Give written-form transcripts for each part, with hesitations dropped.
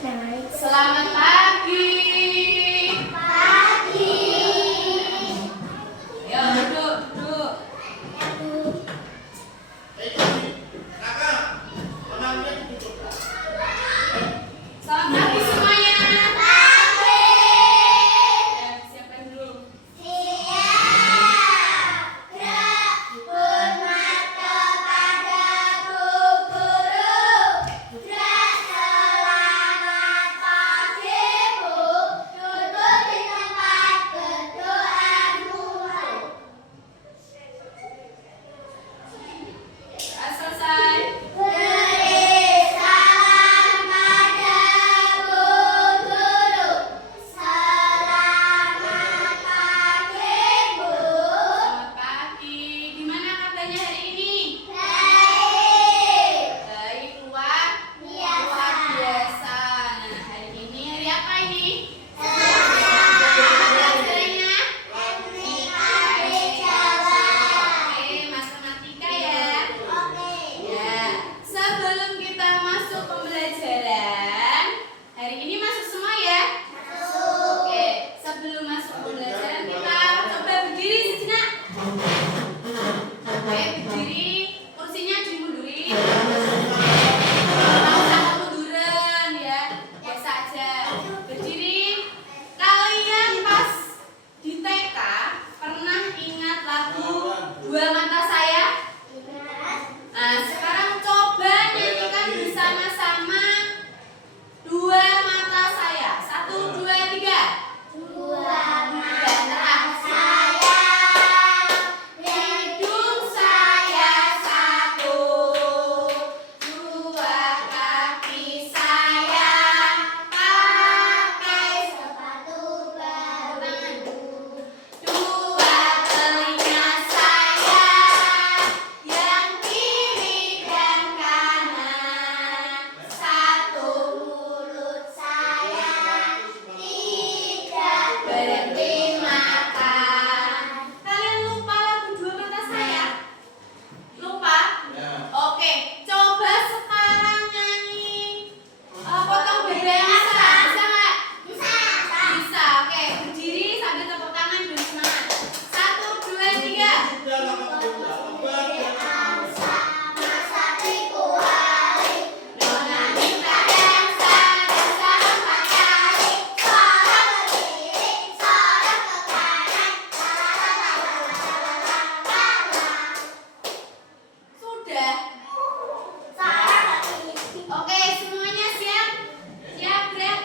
Selamat pagi. Pagi. Ayo duduk, duduk. Selamat pagi semuanya. Pagi. Ya, siapkan dulu. Siap. Hormat kepada guru. Selamat pagi Bu. Duduk di tempat berdoamu. Selesai. Beri salam pada Bu Guru. Selamat pagi Bu. Selamat pagi. Gimana kabarnya hari ini? Baik. Baik, luar biasa. Nah, hari ini hari apa ini? Pelajarannya? Oke, matematika ya. Ya, sebelum kita masuk pembelajaran, hari ini masuk semua ya? Oke, sebelum masuk pembelajaran kita coba berdiri sejenak. Oke, berdiri, kursinya dimundurin. Nggak usah kemunduran ya, biasa aja. Berdiri. Kalian pas di TK pernah ingat lagu Dua Mata Saya? Nah, sekarang coba nyanyikan bersama-sama Dua Mata Saya. 1, 2, 3. Dua mata saya, hidung saya satu, dua kaki saya, pakai sepatu baru, dua telinga saya, yang kiri dan kanan, satu mulut saya, tidak berhenti makan. Kalian lupa lagu Dua Mata Saya? Lupa? Oke, coba sekarang nyanyi potong bebek yang bisa. Bisa nggak? Bisa. Oke, berdiri sambil tepuk tangan dan semangat. 1, 2, 3. Masa tipu hari, Nona minta dansa, dansa 4 kali. Sorot ke kiri, sorot ke kanan, sudah. Oke, semuanya siap? Siap, Greg?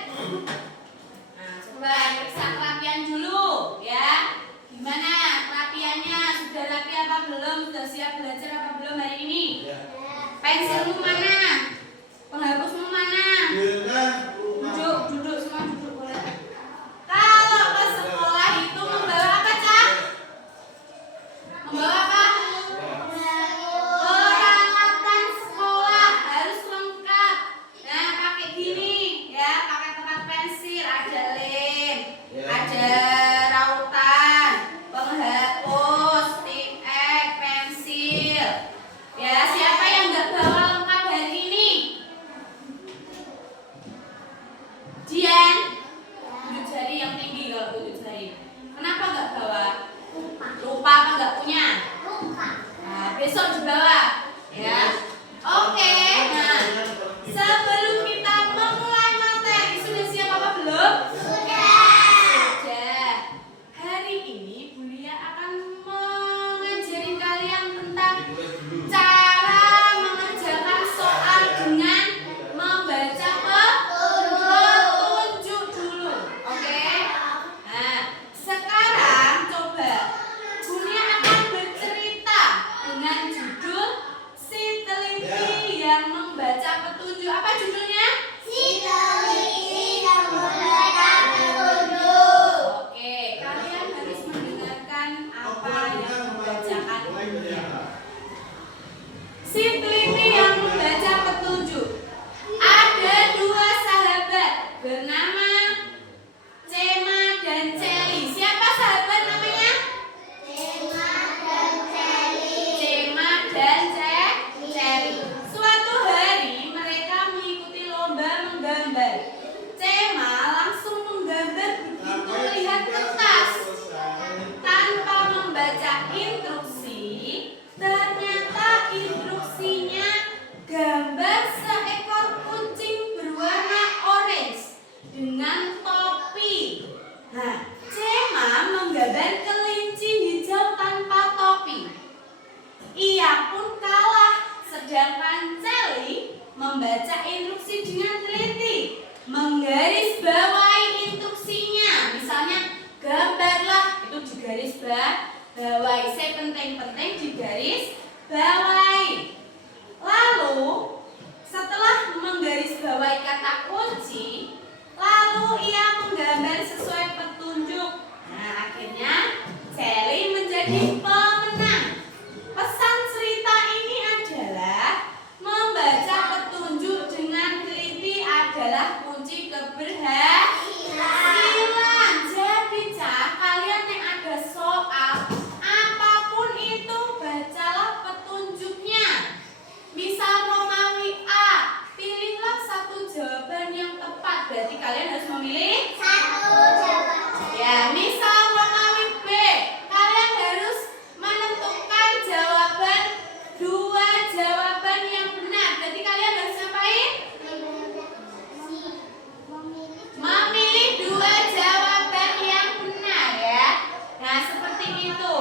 Nah, coba periksa kerapian dulu ya. Gimana kerapiannya? Sudah rapi apa belum? Sudah siap belajar apa belum hari ini? Pensilmu mana? Penghapusmu mana? Duduk, duduk, semua duduk boleh. Kalau ke sekolah itu membawa apa, Cak? Membawa apa? Peralatan sekolah harus lengkap. Nah, pakai gini ya, pakai tempat pensil, ada lem, ada rautan, penghapus, tip ek, pensil. Ya, siapa yang nggak bawa lengkap hari ini? Dian, tunjuk jari yang tinggi kalau tunjuk jari. Kenapa nggak bawa? Lupa apa nggak punya? Nah, besok dibawa ya. Oke, nah sebelum kita memulai materi, sudah siap apa belum? Sudah. Hari ini Bu Lia akan mengajari kalian tentang cara mengerjakan soal dengan membaca petunjuk dulu. Oke? Nah, sekarang coba Bu Lia akan bercerita dengan judul Si Teliti yang Membaca Petunjuk. Apa judulnya? Si teliti yang membaca petunjuk. Oke, kalian harus mendengarkan apa yang dibacakan Bu Lia. Si Teliti yang Membaca Petunjuk. Ada 2 sahabat bernama Cema dan Celi. Siapa sahabat namanya? Cema dan Celi. Cema dan Celi. Suatu hari mereka mengikuti lomba menggambar. adalah kunci keberhasilan. Jadi Cak, kalian yang ada soal apapun itu bacalah petunjuknya. Misal Romawi A, pilihlah satu jawaban yang tepat. Berarti kalian harus memilih Satu jawaban. ya. Misal Romawi B, kalian harus menentukan jawaban dua jawaban yang benar. Berarti kalian harus ngapain? Memilih dua jawaban yang benar ya. Nah, seperti itu.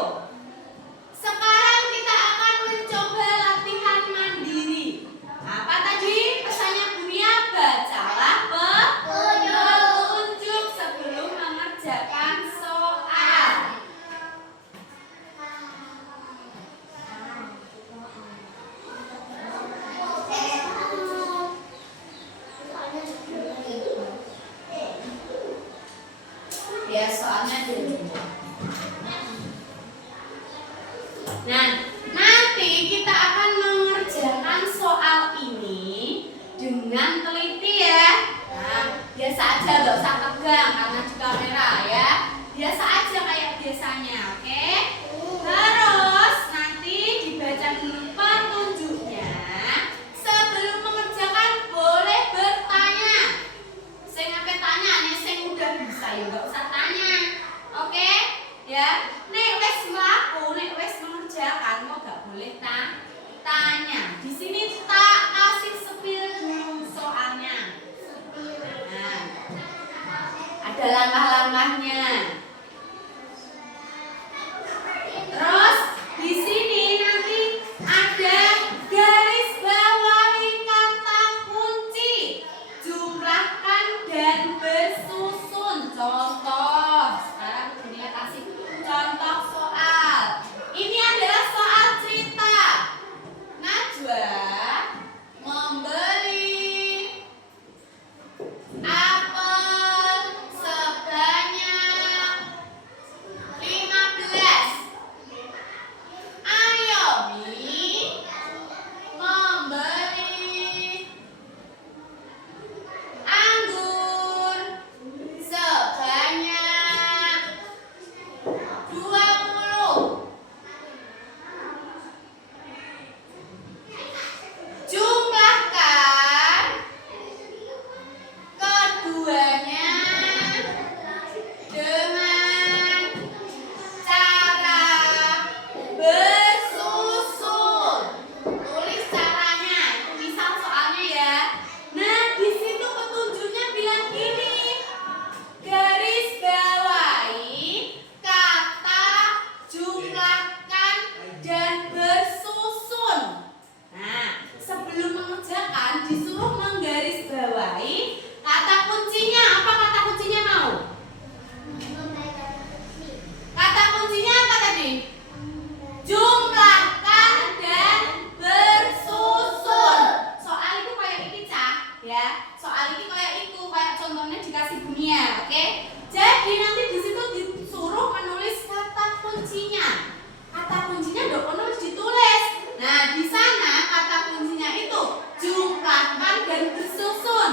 Sekarang kita akan mencoba latihan mandiri. Apa tadi? Pesannya Bunia, bacalah petunjuk sebelum mengerjakan soal. Ya, soalnya dulu. Nah, nanti kita akan mengerjakan soal ini dengan teliti ya. Nah, biasa aja, nggak usah tegang karena di kamera ya. Biasa aja kayak biasanya, oke? Terus nanti dibaca dulu petunjuknya. Sebelum mengerjakan boleh bertanya. Sing ape tanya nih, sing udah bisa ya nggak usah tanya, oke? Ya, nek wes mlaku, nek wes mengerjakan kok gak boleh tanya. Di sini tak kasih sepil dulu soalnya. Nah, ada langkah-langkahnya. Terus di sini nanti ada garis bawahi kata kunci, jumlahkan dan bersusun. Contoh, sekarang Dunia kasih contoh soal. Ini adalah soal cerita. Najwa membeli apel sebanyak 15. Ayomi membeli anggur sebanyak 20. Jumlahkan keduanya dengan cara bersusun. Tulis caranya, itu misal soalnya ya. Nah, di situ petunjuknya bilang gini. Garis bawahi kata jumlahkan dan bersusun. Nah, sebelum mengerjakan disuruh menggarisbawahi kata kuncinya. Apa kata kuncinya mau? Kata kuncinya apa tadi? Jumlahkan dan bersusun. Soal itu kayak ini Cak, ya. Soal ini kayak itu, kayak contohnya dikasih Bunia, oke? Jadi nanti di situ disuruh menulis kata kuncinya. Kata kuncinya dok harus ditulis. Nah, di sana kata kuncinya itu jumlahkan dan bersusun.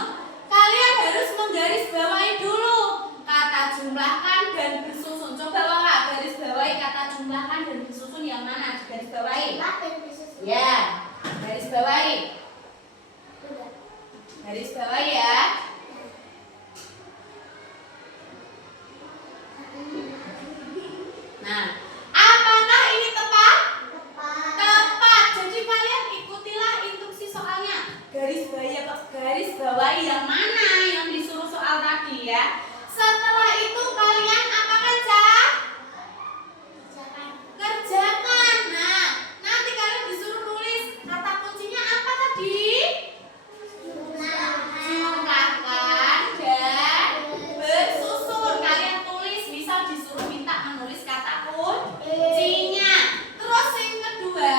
Kalian harus menggarisbawahi dulu kata jumlahkan dan bersusun. Coba Wawa garis bawahi kata jumlahkan dan bersusun yang mana? Garis bawahi. Ya, garis bawahi. Garis bawahi ya. Nah, apakah ini tepat? Tepat. Jadi kalian ikutilah instruksi soalnya. Garis bawahi yang mana yang disuruh soal tadi ya. Setelah itu kalian apakan Cak? Kerjakan. Nah, nanti kalian disuruh nulis kata kuncinya apa tadi? Jumlahkan dan bersusun. Kalian tulis, misal disuruh minta menulis kata kuncinya. Terus yang kedua,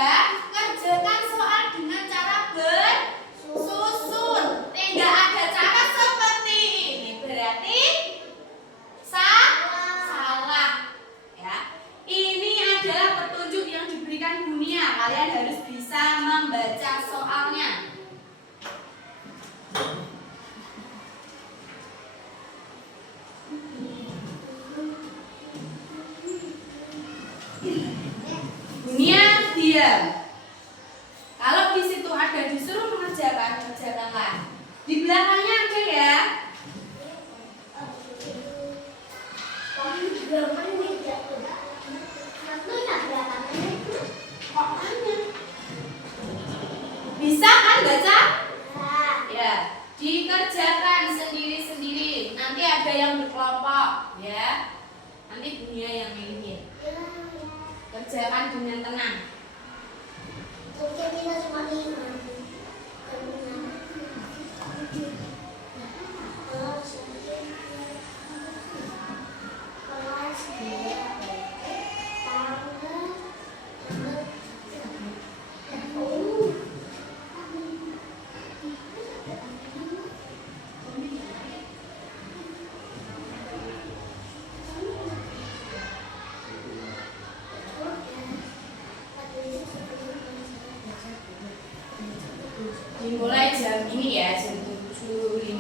kerjakan soal dengan cara bersusun. Tidak ada cara seperti ini. Berarti salah. ya. Nanti Bunia yang mainin. Kerjakan dengan tenang. Kita cuma 5. Dimulai jam ini ya, jam 7.51.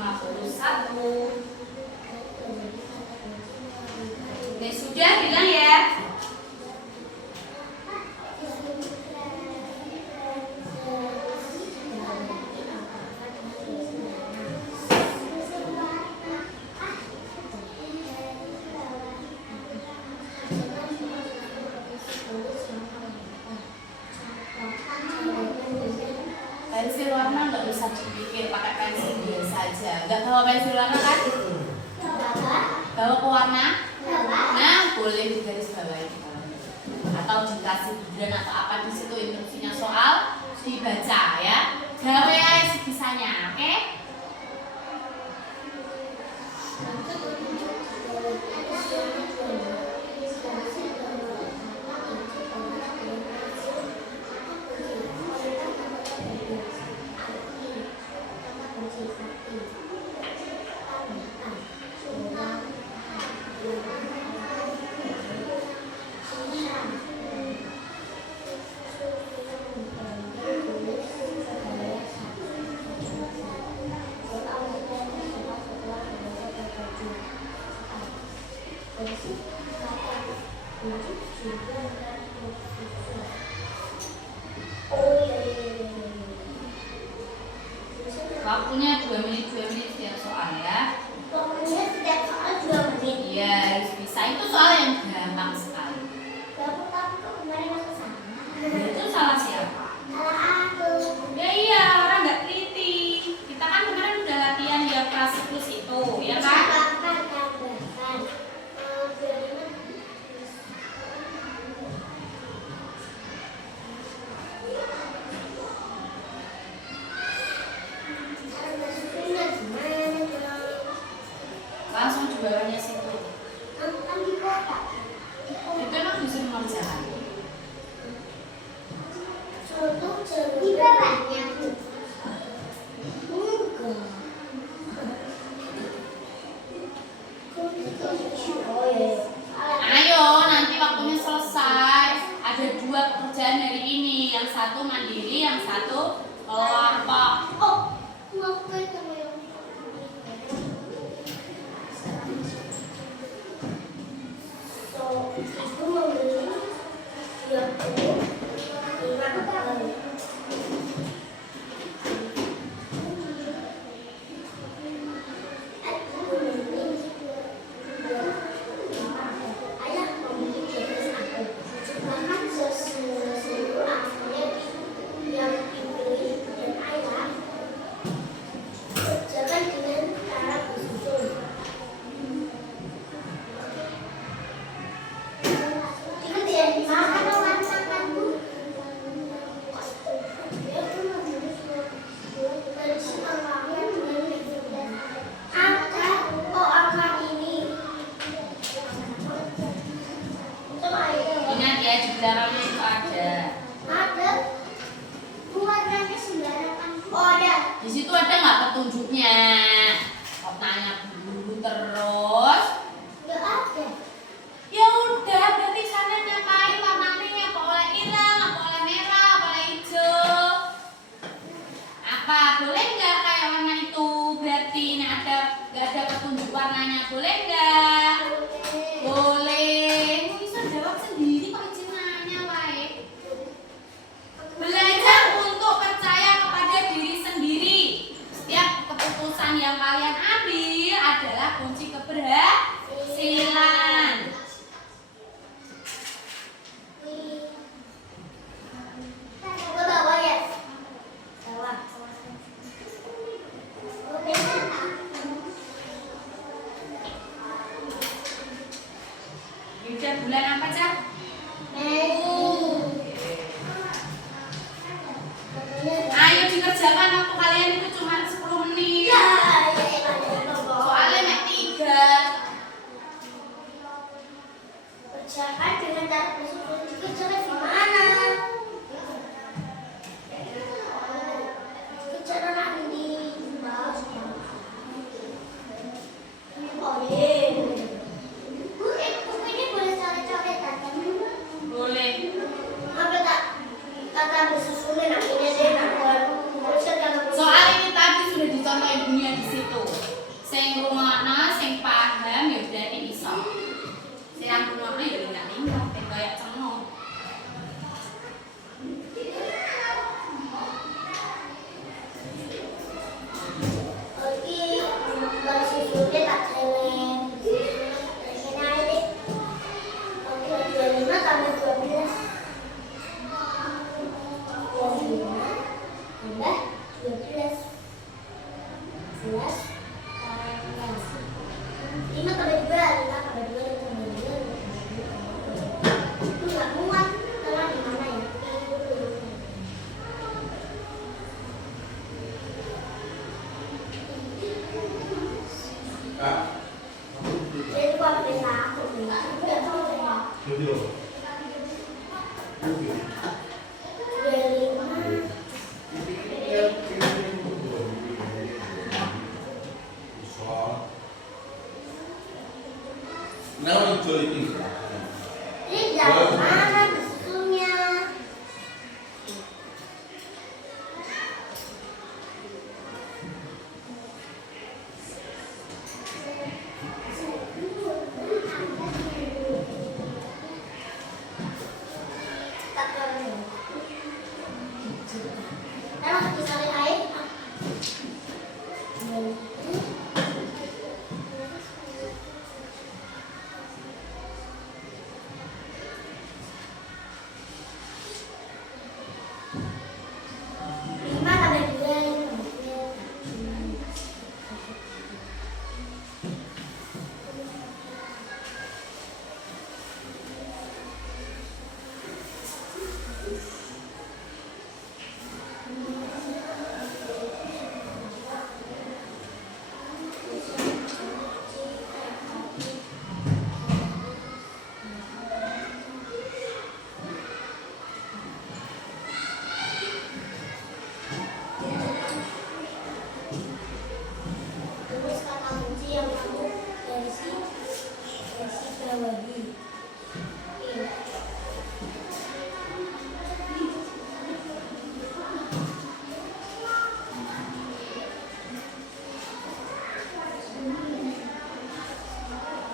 Oke, sudah bilang ya. Pensil warna nggak bisa dibikin pakai pensil biasa aja. Nggak tahu pensil warna kan? Bawa pewarna? Nah, boleh di garis bawahi atau dikasih bidan atau apa di situ instruksinya soal dibaca ya. Gawe aja sebisanya, oke? Waktunya 2 menit setiap soal ya. Pokoknya setiap soal 2 menit. Iya, harus bisa. Itu soal yang gampang sekali. Bapak kemarin aku salah. Itu salah siapa? Salah aku. Ya iya, orang nggak teliti. Kita kan kemarin udah latihan ya kelas siklus itu, ya kan? Bapak tambahkan. Langsung di bawahnya situ. Kan di kota. Itu emang bisa mengerjakan. Di bawahnya. Ayo, nanti waktunya selesai. Ada 2 pekerjaan hari ini. Yang satu mandiri, yang satu kelompok. Oh, mau ketemu yang aku mau beli 25 kali. Ayah mau beli jenis aku. Bahkan seluruh akhirnya yang dibeli dan ayah kerjakan dengan cara bersusun. Ingat ya, di belakangnya itu ada. Di situ ada nggak petunjuknya? Kok tanya dulu terus? Ya udah, berarti sana nyapain warnanya apa oleh hilang, apa oleh merah, apa oleh hijau? Apa boleh nggak kayak warna itu? Berarti ini nggak ada petunjuk warnanya, boleh nggak? Boleh. Bisa jawab sendiri pakai cinanya, wae. Belajar untuk percaya kepada diri sendiri. Setiap keputusan yang kalian ambil adalah kunci keberhasilan. Jadi buat bela aku nih, udah tahu ya. Kenapa hijau ini? Ini dari mana susunya?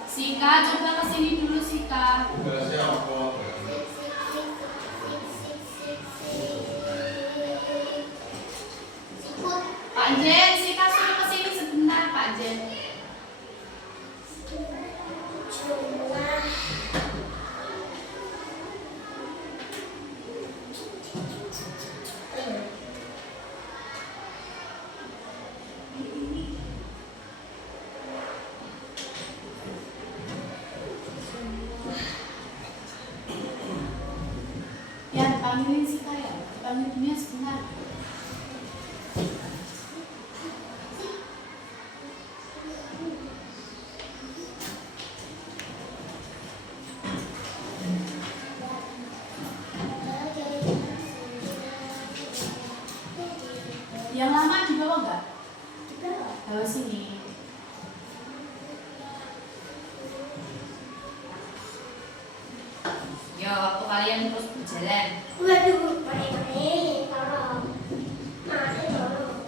Sika, coba kesini dulu Sika. Tugasnya apa? Pak Jen, Sika suruh kesini sebentar Pak Jen. Ya, dipanggilin Sika ya. Dipanggil Dunia sebentar. Yang lama dibawa nggak? Bawa sini. Ya, waktu kalian terus berjalan. Waduh, pakai tolong. Mana tolong?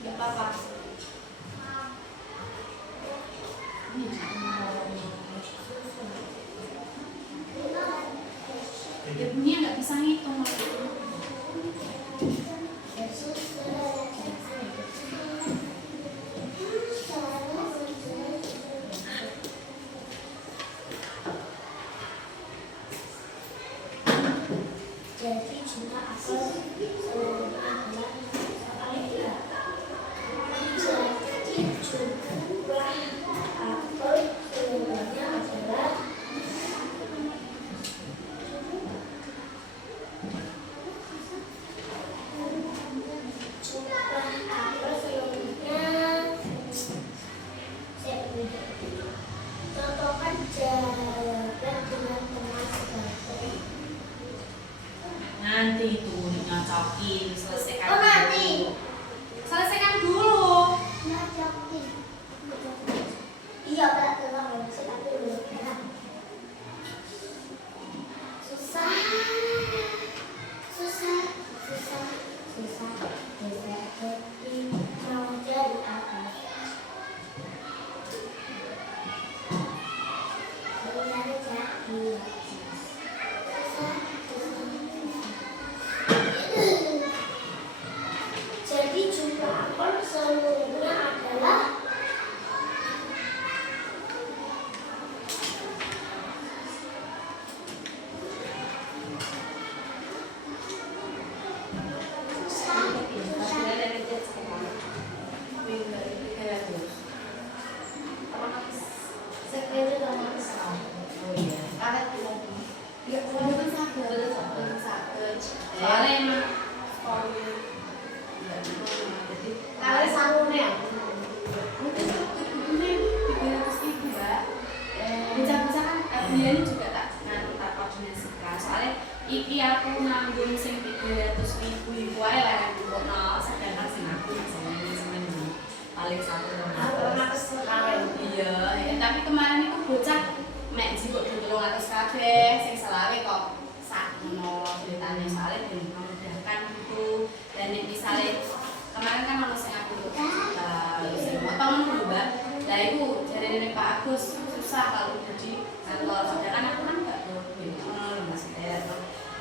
Nggak apa-apa. Ya, Dunia nggak bisa ngitung. Jadi jumlah apel adalah soal dia. Jadi jumlah apel seluruhnya adalah contohkan jawaban dengan kemas baterai. Nanti itu nyocokin, selesaikan Oh, nanti. dulu. Selesaikan dulu. Ngajakin. Iya, berat telah saya dulu. Susah. Susah. Susah. Susah. Susah. Jadi mau jadi apa? Benar jadi. Susah. Susah. sakit Ya, mboten saged. Soalnya emang sekolah. Ya, jadi Kalau sangune mungkin ini 300.000 Mbak. Bisa-bisa kan dia ini juga tak koordinasikan. Soalnya iki aku nanggung sing 300.000 iku ae lah ngono, sedangkan sing aku semen paling 1. Iya, tapi kemarin itu bocah mek jipuk 300 kabeh, sing selawe kok sak ngono ceritane soalnya ben memudahkan gitu. Dan nek misale kemarin kan ono sing aku sing motong dulu Mbak. Lah iku jarene Pak Agus susah kalau udah di kantor. Sedangkan aku kan enggak ngono lho Mas ya.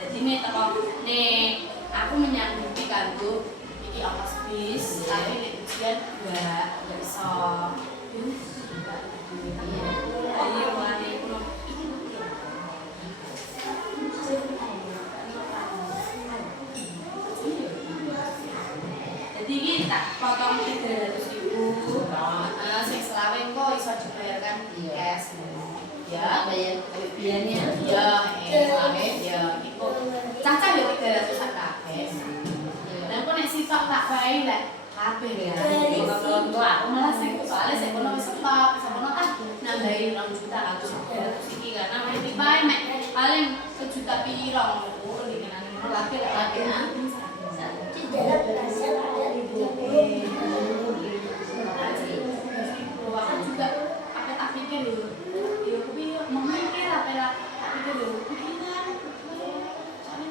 Jadi nih teko nih aku menyanggupi kan Bu iki ongkos bis, tapi nek ujian enggak iso. Iya, mulane iku jadi kita potong 300.000, sing selawe engko iso dibayarkan di cash. Ya, bayar biayanya. ya, selawe ya iku. Caca yo 300 kabeh. Lah kok nek sitok tak wae lek kabeh ya. Kalau aku malah sing soalnya sing kono wis stop, samono kan nambahi 2 juta harus 300 iki karena mesti bae mek paling 1 juta piro ngono dikenan ngono lagi lagi dalam belajar ada 30. aku juga apa tak pikir yo tapi mau mikir apa lah tak pikir yo pikiran soalnya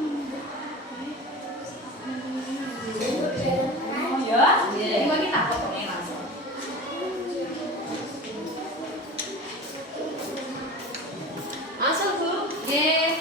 oh ya ini kita potongnya langsung Masuk Bu. ye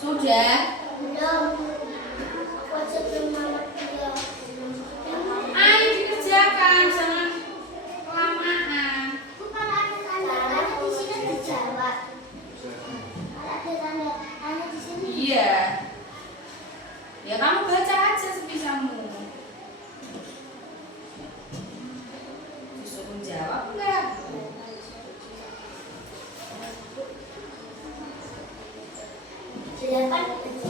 sudah ayo dikerjakan jangan kelamaan iya ya kamu baca aja sebisamu disuruh jawab enggak Delapan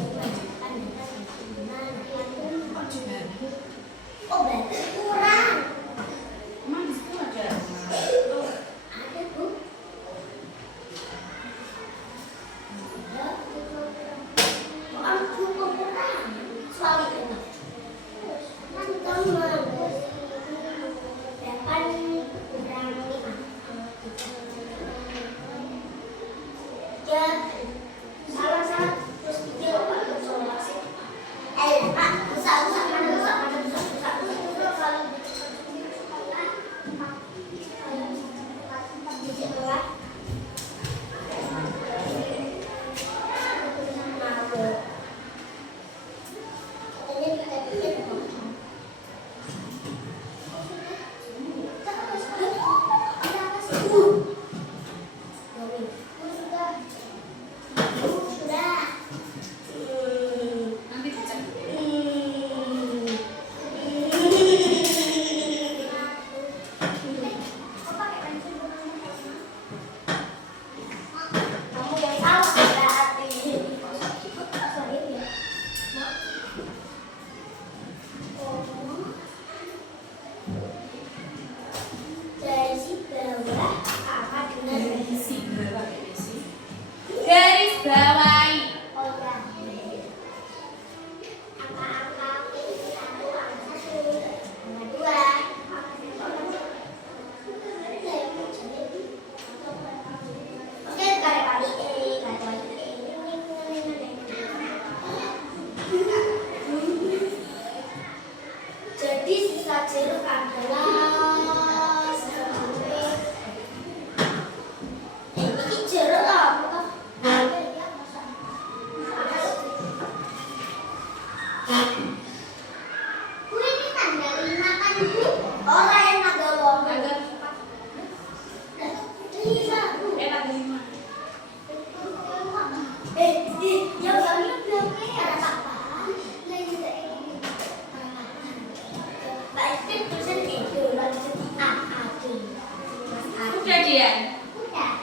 Dian? Udah.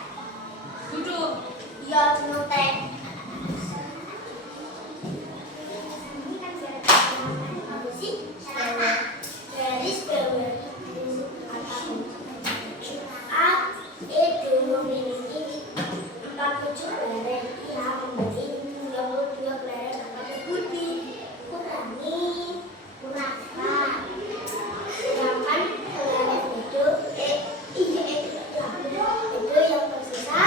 Duduk. Ya, nyontek. Ini kan apa sih? Garis bawah A itu memiliki 47 lereng yang memberi 32 lereng atas budi kurangi gunakan. Sedangkan lereng itu itu yang tersisa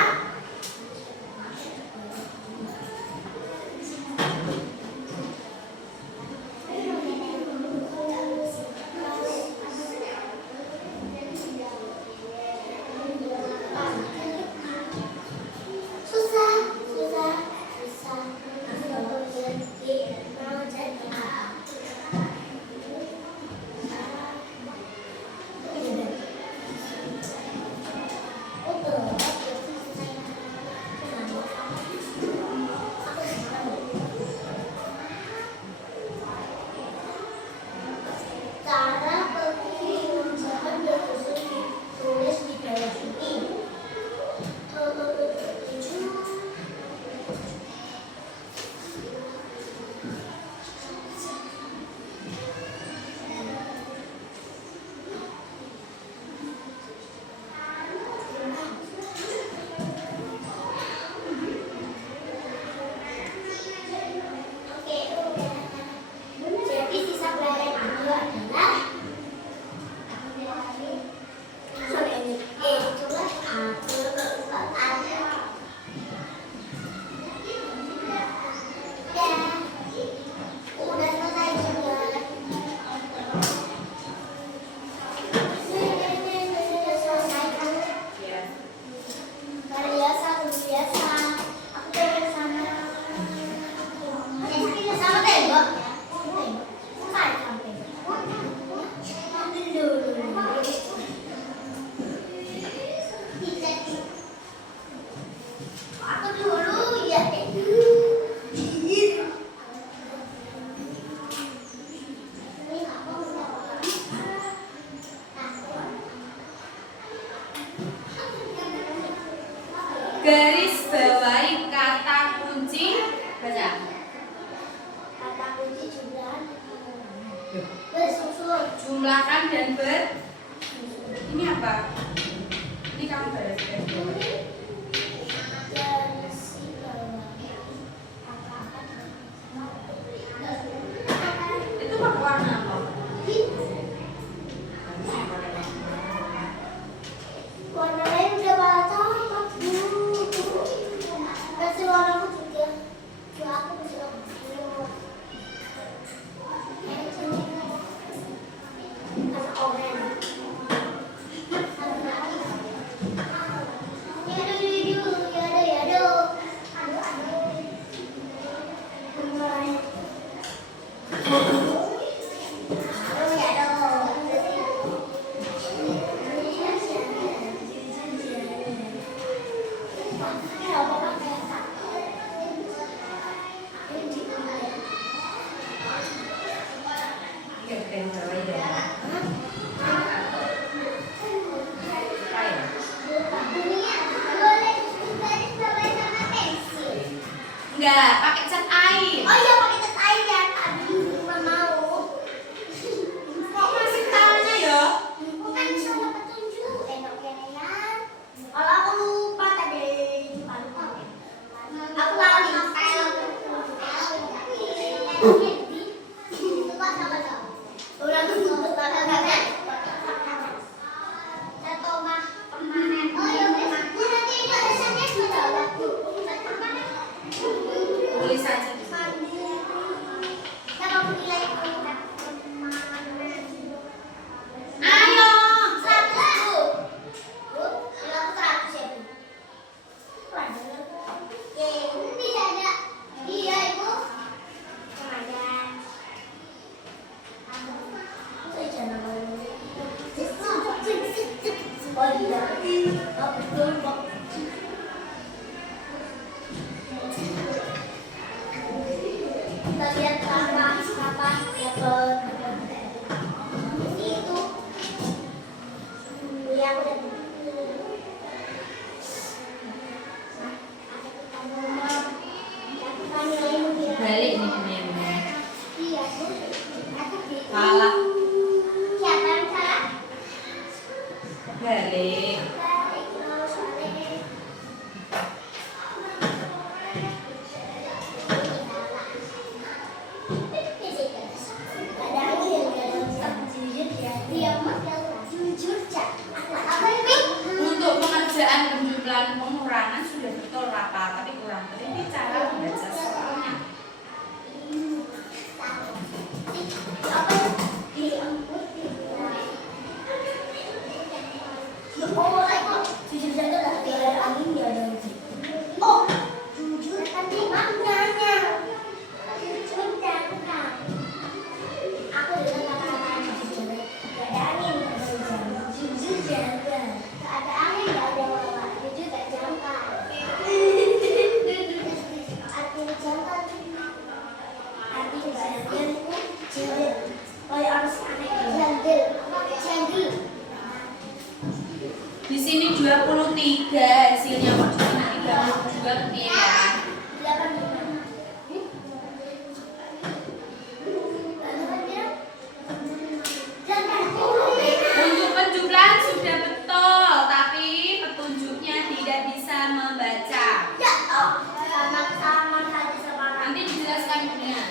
cara pengusahaan berkhusus ditulis di bawah ini. Jadi sisa lereng itu adalah itulah keempat. Udah selesai juga. Sudah selesai kan? Ya. Biasa, biasa. Aku pengen sama. Sama tembok. Bukan sama tembok. Aku dulu ya. Garis bawahi kata kunci. Baca. Kata kunci jumlah bersusun. Jumlahkan dan ber. Ini apa? Ini kamu garis bawah. Itu pakai warna apa? Warna lain udah baca, kasih warnaku juga. Juga aku kasih warna. Warna oranye. Enggak, pakai cat air. Oh iya, pakai cat air ya. Tadi cuma mau. Kok masih tangannya ya? Bukan sama petunjuk. Ya. Kalau aku lupa tadi lupa. Aku lali. Lupa sama dong. Udah lupa kan? Satu mah permanen. Oh iya, nanti tulisannya di bawah. Tulis saja di sini. Ayo. 100 ya, Bu? Bisa ada. Iya, Ibu. Oh iya. Oh, betul, Pak. Kita lihat apa dapat itu yang udah balik. Untuk pengerjaan penjumlahan pengurangan sudah betul rapat, tapi kurang teliti cara membaca soalnya. Oh, jujur tadi maknanya. Jujur jangan. Aku dengar kata-kata jujur. Gak ada angin, gak ada hujan. Jujur jangan. Gak ada angin, gak ada wawa. Jujur gak jangkar. Artinya jangkar. Artinya jangkar. Jangkar. Kayak harus aneh. Jangkar. Jangkar. Di sini 23 hasilnya kok cuma 32 ya. Untuk penjumlahan sudah betul, tapi petunjuknya tidak bisa membaca. Nanti dijelaskan dunia.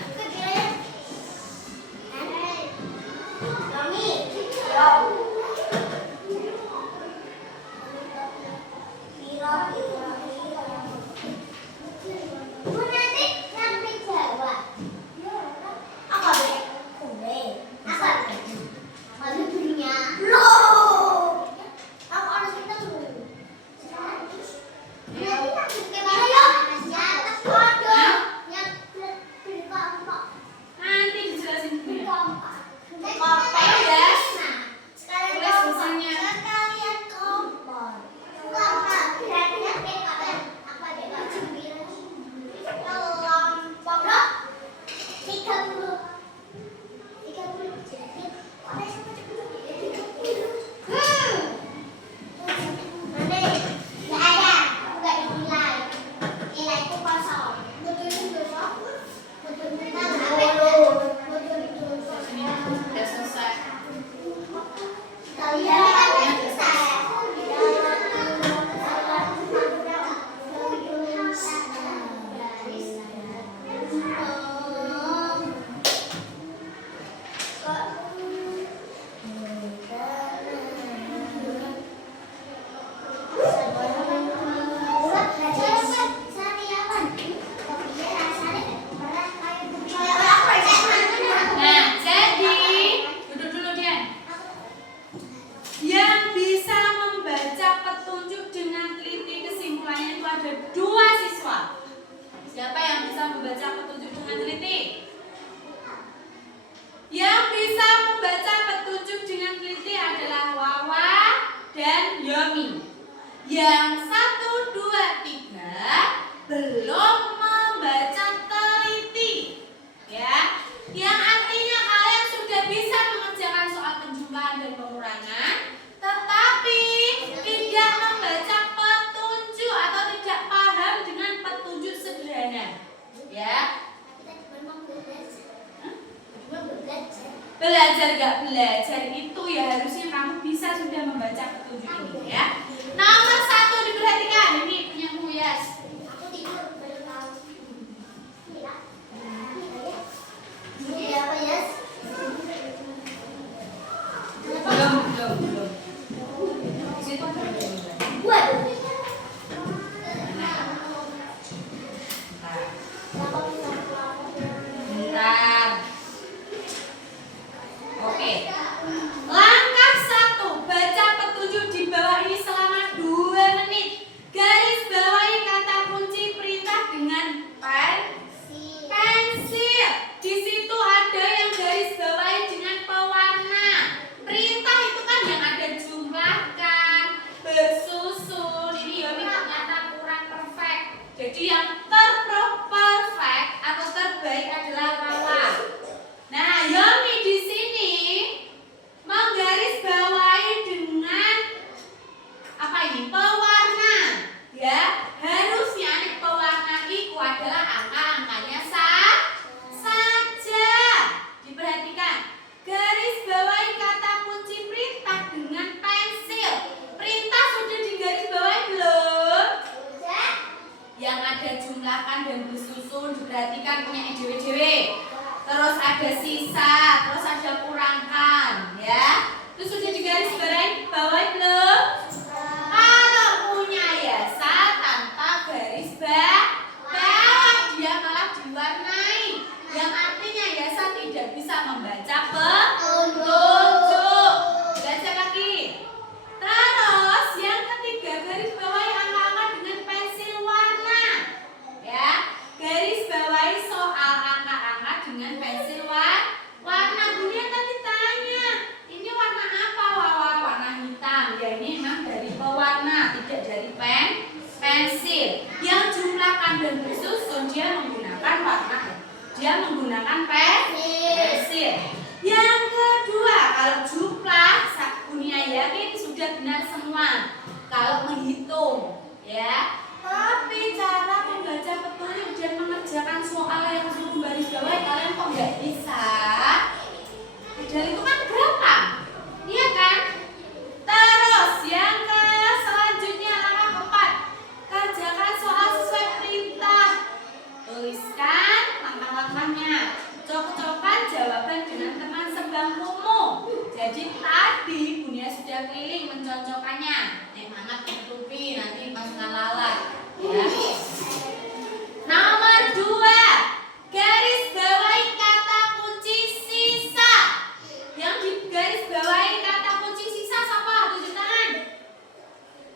Nanti dijelasin dunia. Udah selesai. Nah, jadi duduk dulu Dian. Yang bisa membaca petunjuk dengan teliti kesimpulannya itu ada 2 siswa. Siapa yang bisa membaca petunjuk dengan teliti? Yang bisa membaca petunjuk dengan teliti adalah Wawa dan Yomi. Yang 1, 2, 3 belum membaca teliti. Ya, yang artinya kalian sudah bisa mengerjakan soal penjumlahan dan pengurangan, tetapi tidak membaca petunjuk atau tidak paham dengan petunjuk sederhana. Ya, belajar gak belajar itu ya harusnya kamu bisa sudah membaca petunjuk ini ya. Nomor 1 diperhatikan, ini punyamu Yas. Belum. Di situ belum. Bentar. Oke. Langkah 1, baca petunjuk di bawah ini selama 2 menit. Garis bawahi kata kunci perintah dengan pensil. Di situ ada yang garis bawahi dengan pewarna. Perintah itu kan yang ada jumlahkan, bersusun. Ini Yomi ternyata kurang perfect. Jadi yang perfect atau terbaik adalah Wawa. Nah, Yomi di sini menggarisbawahi dengan apa ini? Pewarna. Ya, harusnya nih pewarna itu adalah angka-angkanya saja. Diperhatikan. Garis bawahi kata kunci perintah dengan pensil. perhatikan punya dewe-dewe. Terus ada sisa, terus ada kurangkan, ya. Terus sudah digaris bawahi belum? Kalau punya Yasa tanpa garis bawah, dia malah diwarnai. Yang artinya Yasa tidak bisa membaca petunjuk. Baca lagi. Terus yang ketiga, garis bawahi angka-angka dengan pensil warna. Ya, garis bawahi soal angka-angka dengan pensil warna. Bunda tadi tanya, ini warna apa? Wawa, warna hitam. Ya ini memang dari pewarna, tidak dari pensil. Yang jumlahkan dan bersusun dia menggunakan warna. Dia menggunakan pensil. Yang kedua, kalau jumlah Bunia yakin sudah benar semua. Kalau menghitung, ya. Tapi cara membaca petunjuk dan mengerjakan soal yang suruh baris bawah kalian kok nggak bisa? Padahal itu kan gampang, iya kan? Terus yang selanjutnya langkah keempat, kerjakan soal sesuai perintah. Tuliskan langkah-langkahnya. Cocokkan jawaban dengan teman sebangkumu. Jadi tadi Bunia sudah keliling mencocokkannya. Anak tutupi nanti pasukan lalat. Ya. Nomor 2, garis bawahi kata kunci sisa. Yang di garis bawahi kata kunci sisa siapa? Tunjuk tangan.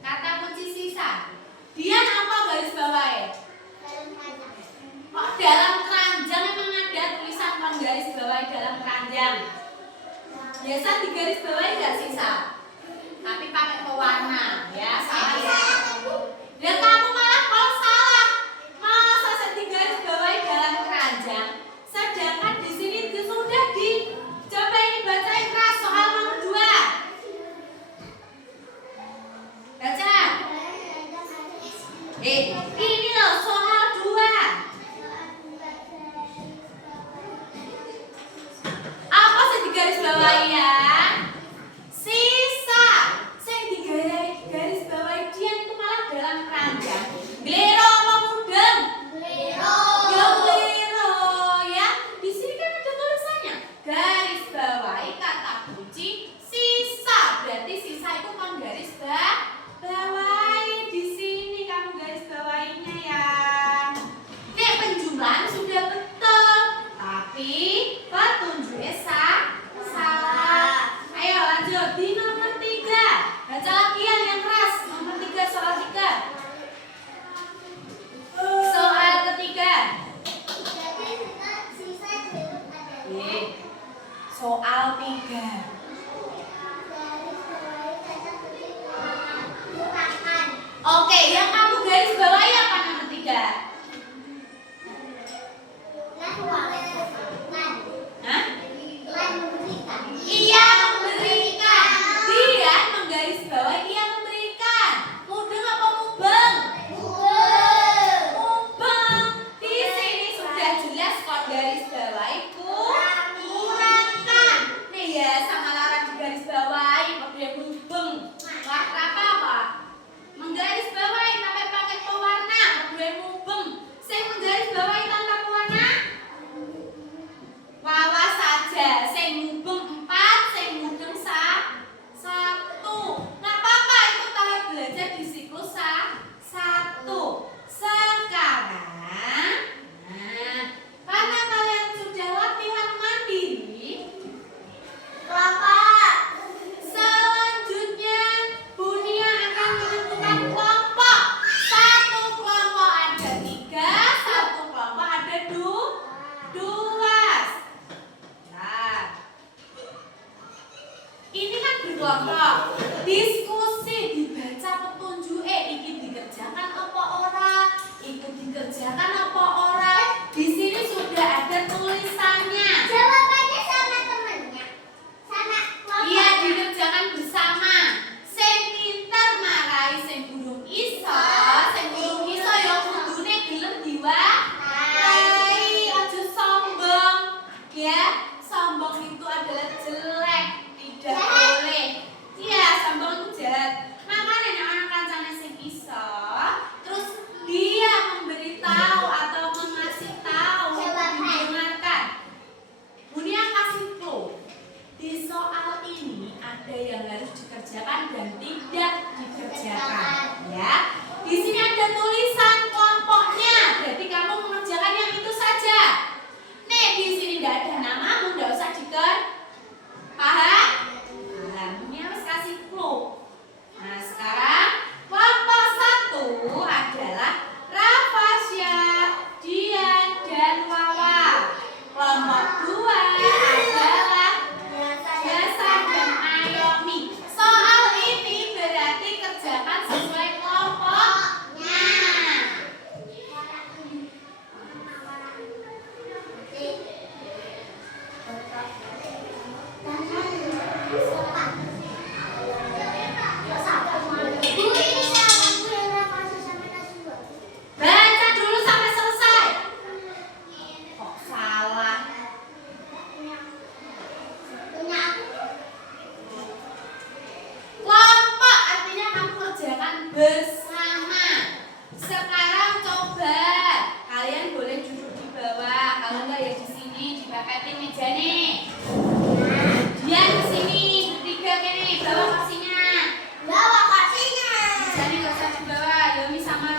Kata kunci sisa. Dia apa garis bawahi? Oh, dalam keranjang memang ada tulisan penggaris bawahi dalam keranjang. Biasa di garis bawahi nggak sisa, tapi pakai pewarna, ya salah ya. Dan kamu malah kalau salah, masa di garis bawahi dalam keranjang, sedangkan di sini sudah coba ini bacain keras soal nomor 2. Baca. Ini loh soal 2. Apa sih di garis bawahi ya? Sisa. Saya di garis bawahi dia itu malah dalam keranjang. Glero apa mudeng? Glero. Ya glero ya. Di sini kan ada tulisannya. Garis bawahi kata kunci sisa. Berarti sisa itu kan garis bawahi. Di sini kamu garis bawahinya bersama. Sekarang coba kalian boleh duduk di bawah. Kalau enggak ya di sini dipepetin meja nih. Dia ke sini, bertiga kene, bawa kursinya. Bawa kursinya. Jadi nggak usah di bawah, Yomi sama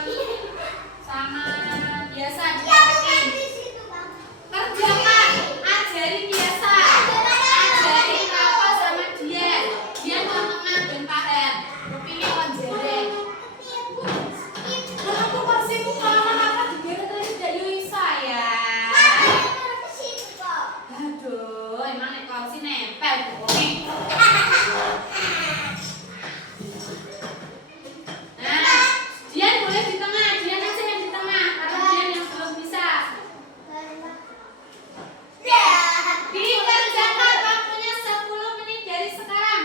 biasa Ya bukan dipepetin. di situ bang. Kerjakan, ajarin biasa. Ajarin apa sama dia. Dia tengah dan paham. Rupanya kon jereng. Kalau aku kursimu kalau apa digeret tadi tidak Yuisa ya. Ke situ kok. Aduh, emang nek kursi nempel pokoknya. Nah, Dian boleh di tengah, Dian aja yang di tengah karena Dian yang belum bisa. Dikerjakan waktunya 10 menit dari sekarang.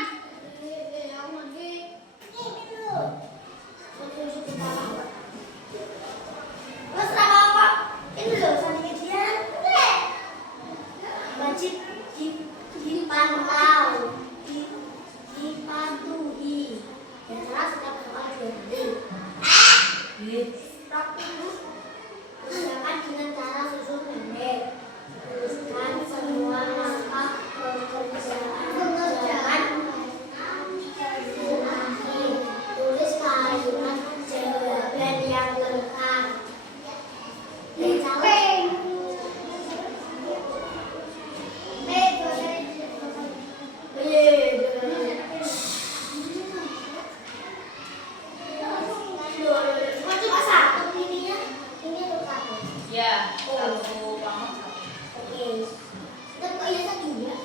Wajib dipantau, dipatuhi, dan salah setiap soal diambil. Kerjakan dengan cara susun pendek. Tuliskan semua langkah pekerjaan. Tulis kalimat jawaban yang lengkap. Cuma satu ini untuk satu. Ya, satu banget satu. Oke. Dan kok iya satu ya?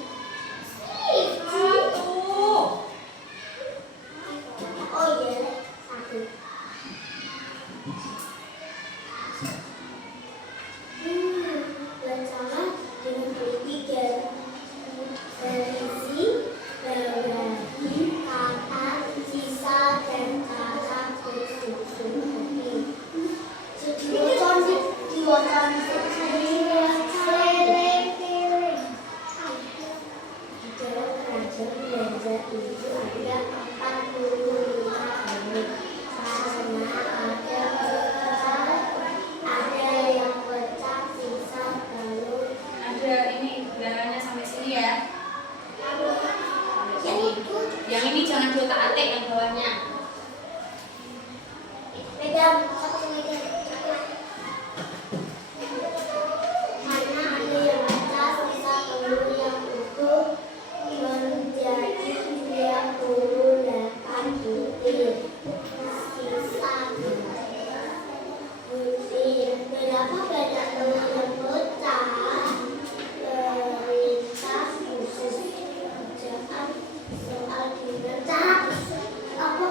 Satu. Oh iya, satu. Bacalah dengan teliti dan berisi berbagi kata sisa dan kata bersusun. Diwacan keliling-keliling. Di dalam kerajaan Belanda itu ada 45 bangun. Karena ada yang pecah sisa lalu Ada ini udaranya sampai sini ya. Sampai yang sini. itu Yang ini jangan diotak-atik yang bawahnya. pegang satu meja. Karena ada yang pecah sisa telur yang utuh menjadi 28 butir. Sisa butir. Berapa banyak telur yang pecah? Perintah khusus kerjaan soal dengan cara apa?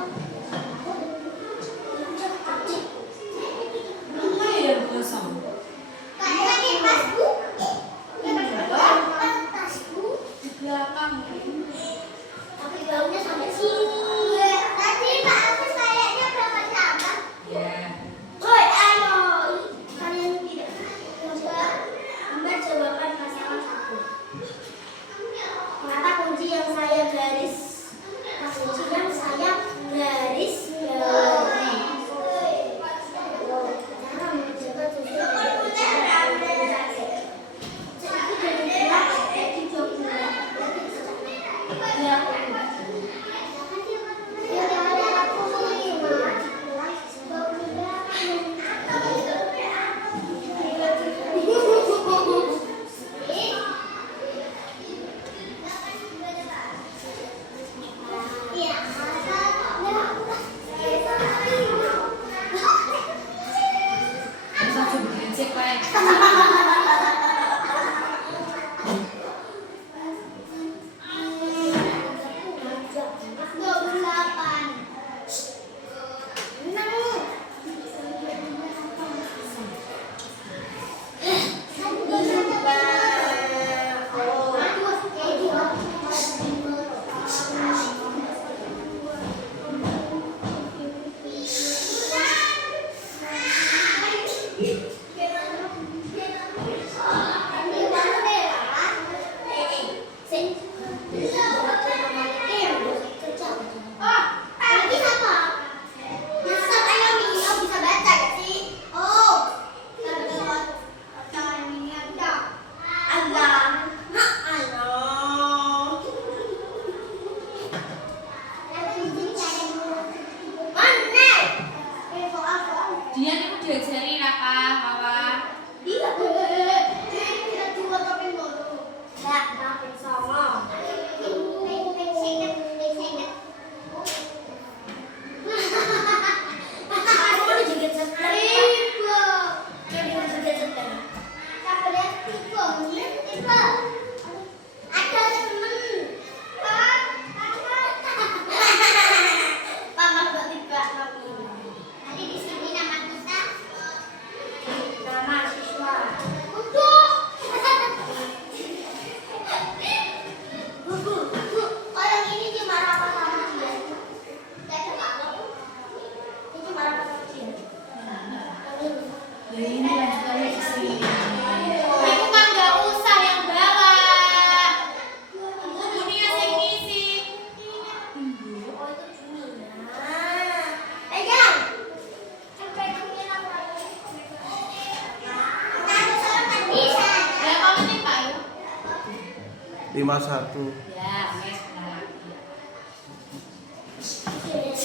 51. Ya, Mes benar.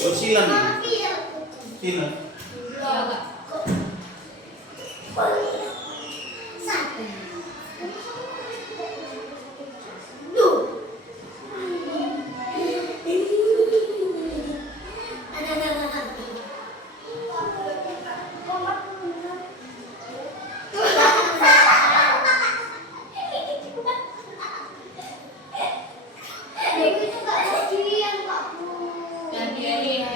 Oh, silang ya? Silang. Ya, Kak. Satu. Dua. Dewi juga kasihan Kak Bu. Dan biarin.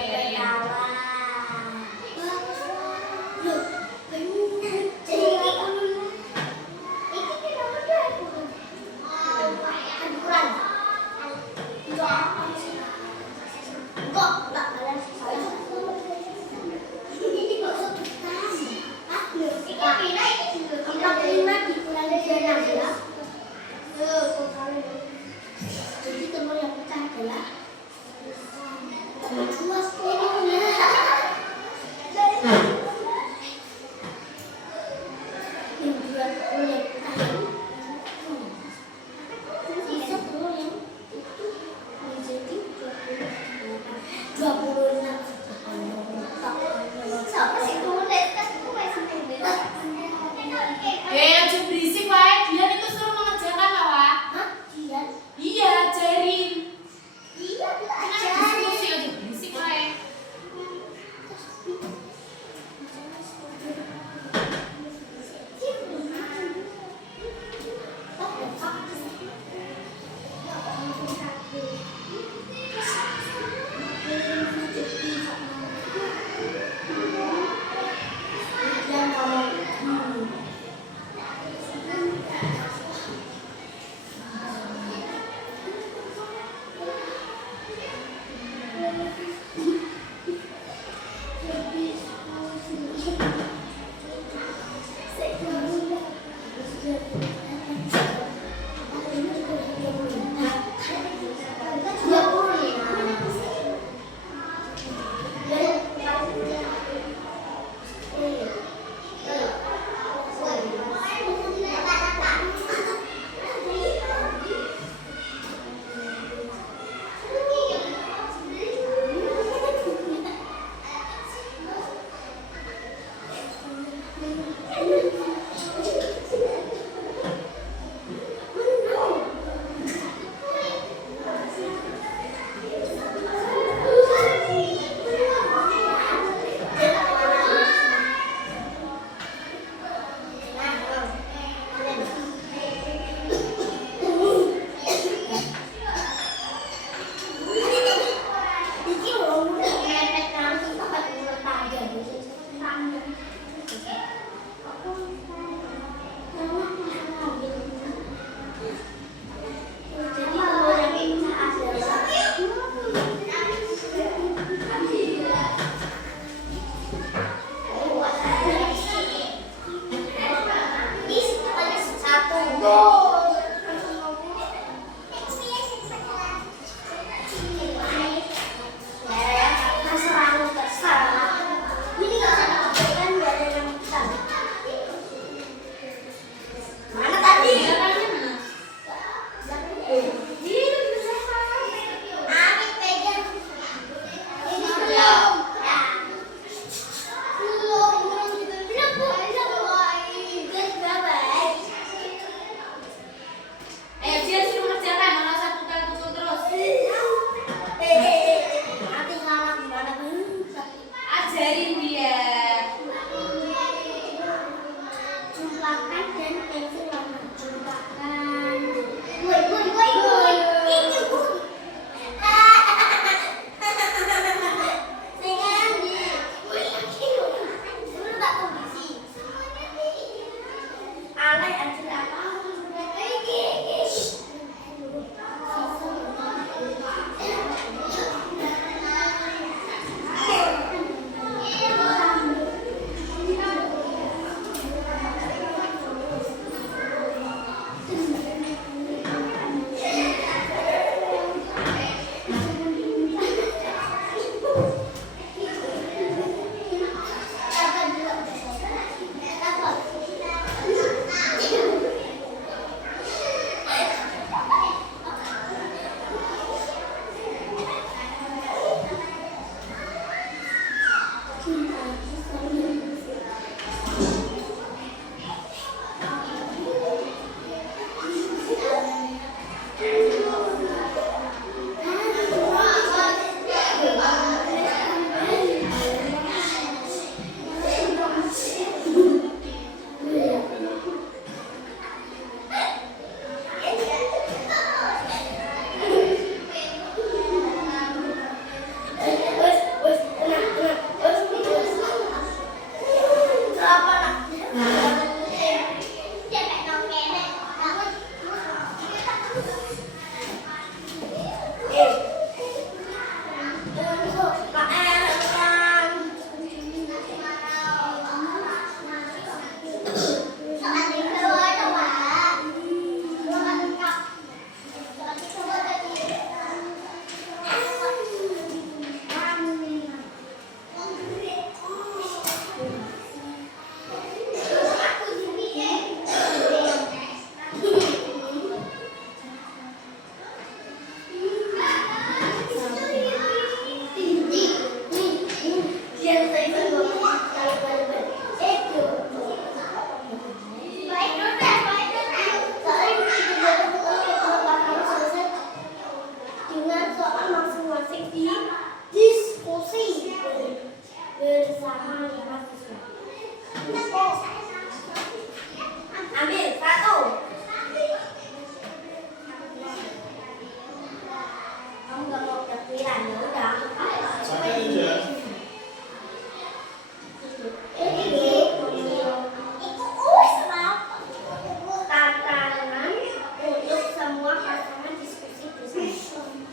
Loh, bener. Jadi bersama 5 siswa. Ambil 1. Kamu gak mau takbiran, ya udah. Sampai aja. Tantangan untuk semua pasangan diskusi bersama.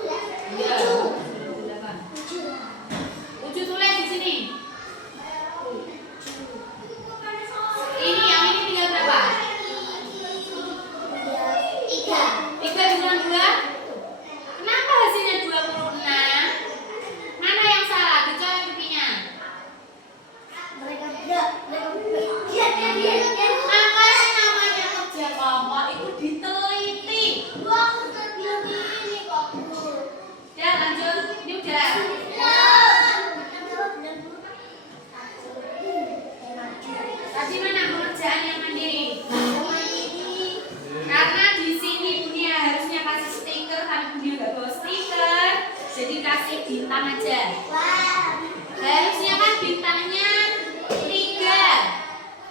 Iya. Tujuh. 7 tulis di sini. Ini yang ini tinggal berapa? 3 dengan 2. Kenapa hasilnya 26? Mana yang salah? Dicolek pipinya. Apa sih namanya kerja kelompok itu diteliti. Ya lanjut. Ini udah. Tadi mana pengerjaan yang mandiri? Karena di sini Bunia harusnya kasih stiker, kan Bunia nggak bawa stiker, jadi kasih bintang aja. Harusnya kan bintangnya 3.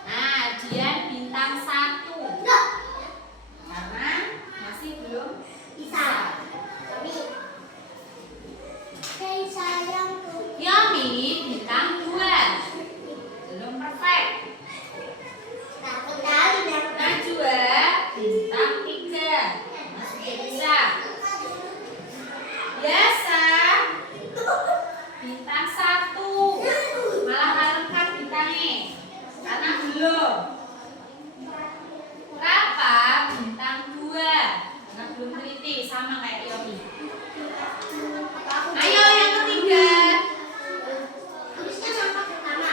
Nah, dia bintang 1 karena masih belum bisa. Yomi bintang 2, belum perfect. Najwa bintang 3, masih bisa. Biasa bintang 1, malah lengkap bintangnya karena belum. Rapa bintang 2 karena belum teliti, sama kayak Yomi. Ayo yang ketiga.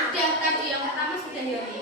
Udah tadi yang pertama sudah Yomi.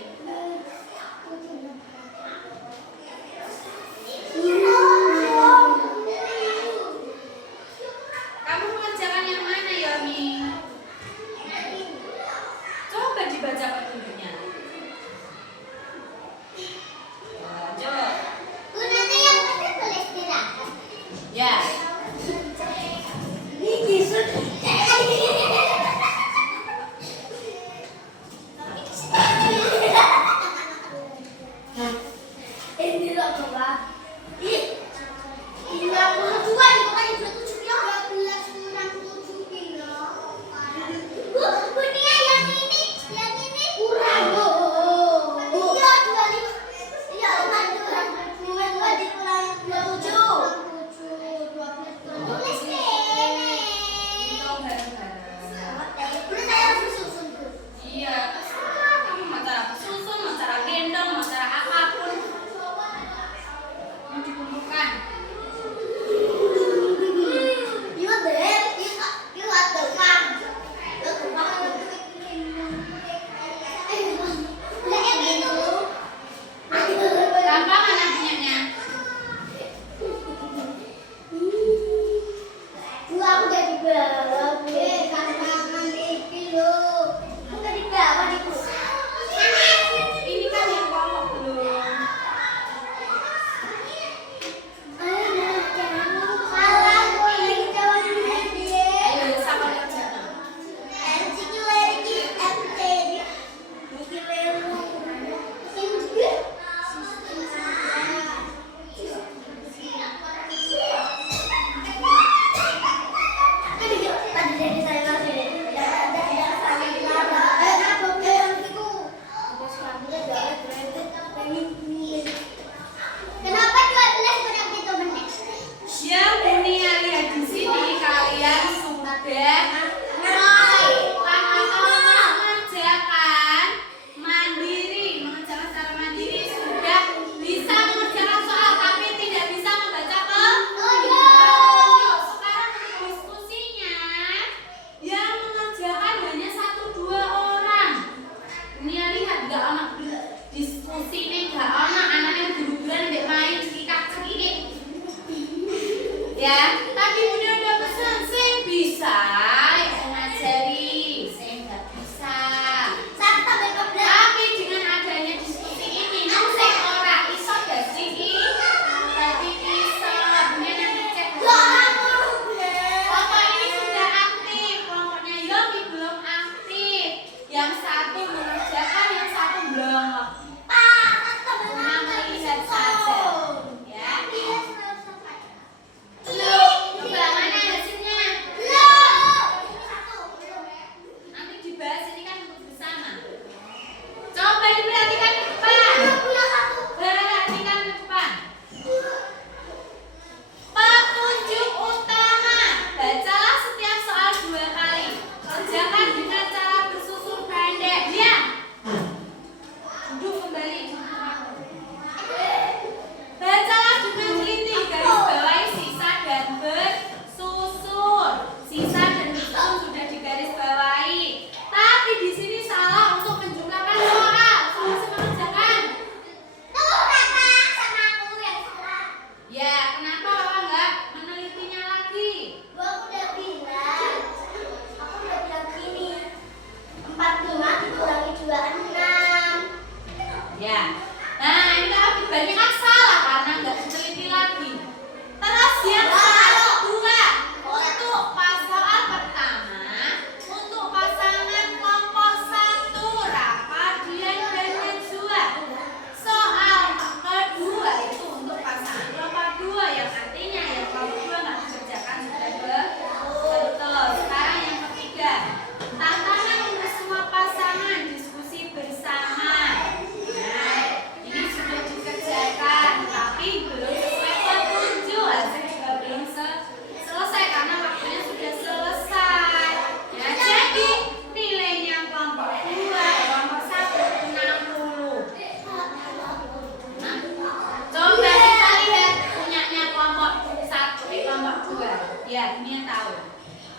Ya, ini yang tahu.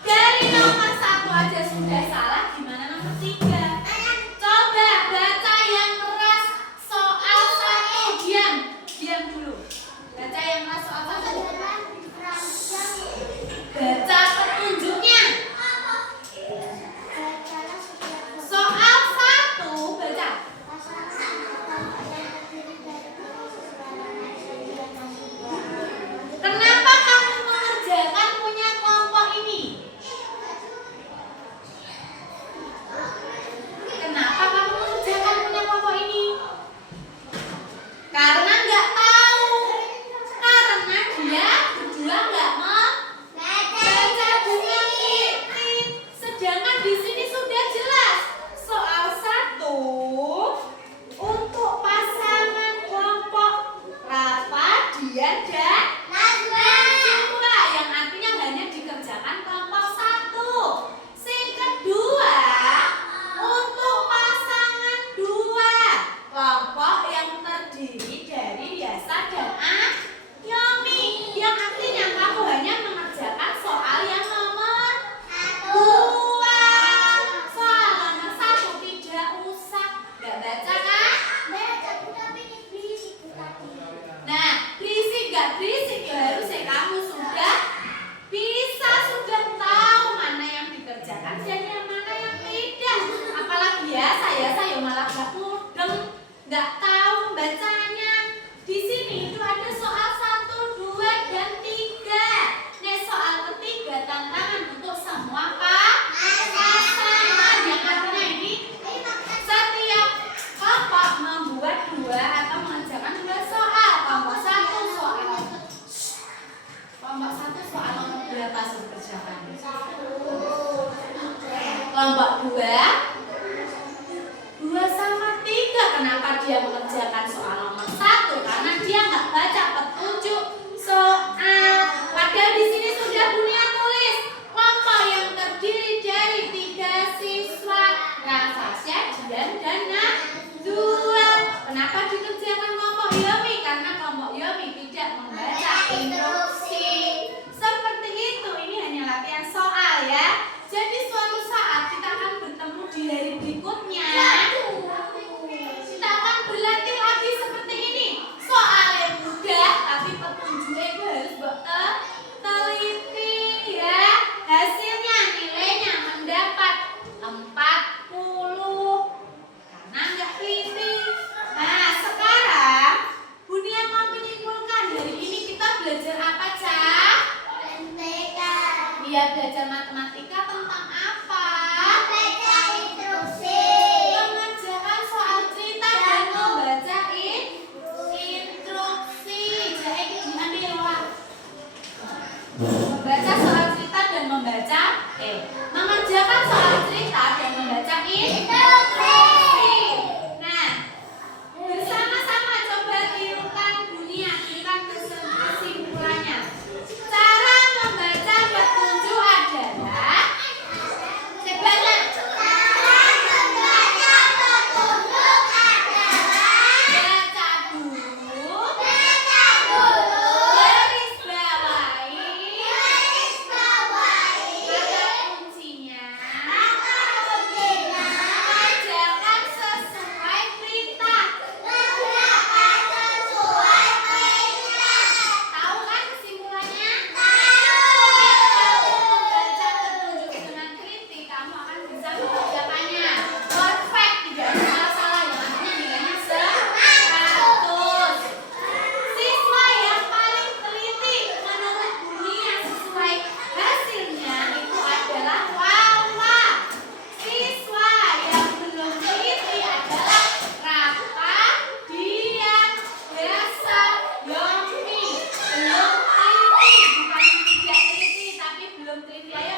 Dari nomor 1 aja sudah salah, gimana nomor 3? Coba baca yang keras soal 1. Diam dulu. Baca yang keras soal 1. Baca petunjuknya. Soal 1 baca. Kenapa kamu mengerjakan punya kelompok ini? Kenapa kamu mengerjakan punya kelompok ini? Karena nggak tahu. Karena dia berdua nggak mau baca dengan teliti. Sedangkan di sini sudah jelas soal 1 untuk pasangan kelompok Rafa, Dian, dan Najwa, yang artinya hanya dikerjakan kelompok 1. Yang kedua untuk pasangan 2 kelompok yang terdiri dari Yasa dan Ayomi, yang artinya kamu hanya mengerjakan soal yang nomor 2. Soal nomor 1 tidak usah, nggak baca kan? Nah, berisik gak berisik ya harusnya kamu sudah bisa, sudah tahu mana yang dikerjakan dan yang mana yang tidak. Apalagi ya saya malah gak mudeng, gak tahu bacanya. Di sini itu ada soal 1, 2, dan 3. Nah, soal ketiga tantangan untuk semua pasangan, yang artinya ini setiap kelompok membuat 2 atau mengerjakan 2 soal. Kelompok 1 soal nomor berapa sudah kerjakan? Kelompok 2 sama 3. Kenapa dia mengerjakan soal nomor 1? Karena dia nggak baca petunjuk soal. Padahal di sini sudah punya tulis kelompok yang terdiri dari 3 siswa, Rafasya, Dian, dan Najwa. Kenapa dikerjakan kelompok Yomi? Karena kelompok Yomi tidak membaca instruksi. Seperti itu, ini hanya latihan soal ya. Jadi suatu saat kita akan bertemu di hari berikutnya. Kita akan berlatih lagi seperti ini. Soal yang mudah, tapi petunjuknya itu harus teliti ya. Hasilnya, nilainya mendapat 40 karena nggak teliti. Nah, sekarang Bunian mau menyimpulkan dari ini kita belajar apa, Cak? Iya, belajar matematika tentang apa? Mengerjakan soal cerita dan membaca instruksi. Jadi diambil Wak. Membaca soal cerita dan membaca mengerjakan soal cerita dan membaca instruksi. Nah, bersama-sama coba tirukan Bunia, tirukan kesimpulannya. Cara membaca petunjuk adalah sebanyak baca dulu, garis bawahi, kata kuncinya, kerjakan sesuai perintah. Tahu kan kesimpulannya? Kalau membaca petunjuk dengan teliti, kamu akan bisa mengerjakannya perfect, tidak ada masalah, yang artinya nilainya 100. Siswa yang paling teliti menurut Bunia sesuai hasilnya itu adalah Wawa. Siswa yang belum teliti adalah Rafa, Dian, Yasa, Yomi. Belum teliti, bukan yang tidak teliti, tapi belum teliti. Ayo